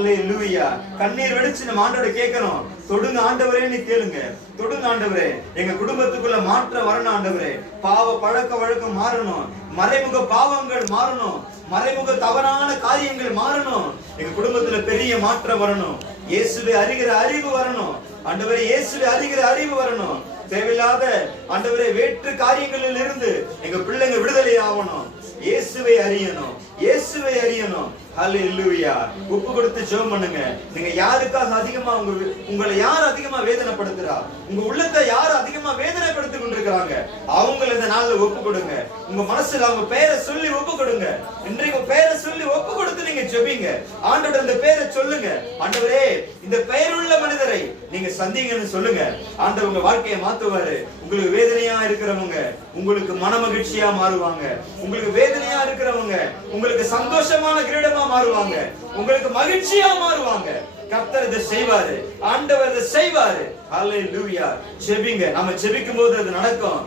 அல்லேலூயா. கண்ணீர் வெடிச்சு நம்ம ஆண்டவரை கேட்கணும். தொடுங்க ஆண்டவரே, நீ கேளுங்க. தொடுங்க ஆண்டவரே, எங்க குடும்பத்துக்குள்ள மாற்றம் வரணும் ஆண்டவரே. பாவ பழக்க வழக்கம் மாறணும், மறைமுக பாவங்கள் மாறணும், மறைமுக தவறான காரியங்கள் மாறணும். எங்க குடும்பத்துல பெரிய மாற்றம் வரணும். இயேசுவை அறிகிற அறிவு வரணும் ஆண்டவரே. இயேசுவை அறிகிற அறிவு வரணும். தேவையில்லாத ஆண்டவரே வேற்று காரியங்களில் இருந்து எங்க பிள்ளைங்க விடுதலை ஆகணும். இயேசுவை அறியணும், இயேசுவை அறியணும். ஹல்லேலூயா. ஒப்பு கொடுத்து ஜெபம் பண்ணுங்க. நீங்க யாருக்காக அதிகமா உங்களை யார் அதிகமா வேதனைப்படுத்துறா, உங்க உள்ளத்தை யார் அதிகமா வேதனைப்படுத்திக் கொண்டிருக்கிறாங்க, அவங்களை இந்த நாள்ல ஒப்பு கொடுங்க. உங்க மனசுல அவங்க பேரை சொல்லி ஒப்பு கொடுங்க. இன்றைக்கு பேரை சொல்லி ஒப்பு கொடுத்து நீங்க ஜெபிங்க. ஆண்டவரே, இந்த பேரை சொல்லுங்க. ஆண்டவரே, இந்த பெயருள்ள மனிதரை நீங்க சந்திங்கன்னு சொல்லுங்க. ஆண்டவர் உங்க வாழ்க்கையை மாத்துவாரு. உங்களுக்கு வேதனையா இருக்கிறவங்க உங்களுக்கு மன மகிழ்ச்சியா மாறுவாங்க. உங்களுக்கு வேதனையா இருக்கிறவங்க உங்களுக்கு சந்தோஷமான கிரீடமா மாறுவாங்க. உங்களுக்கு மகிழ்ச்சியா மாறுவாங்க. கர்த்தர் இதை செய்வாரு, ஆண்டவர் இதை செய்வாரு. ஹல்லேலூயா. ஜெபிங்க. நம்ம ஜெபிக்கும் போது அது நடக்கும்.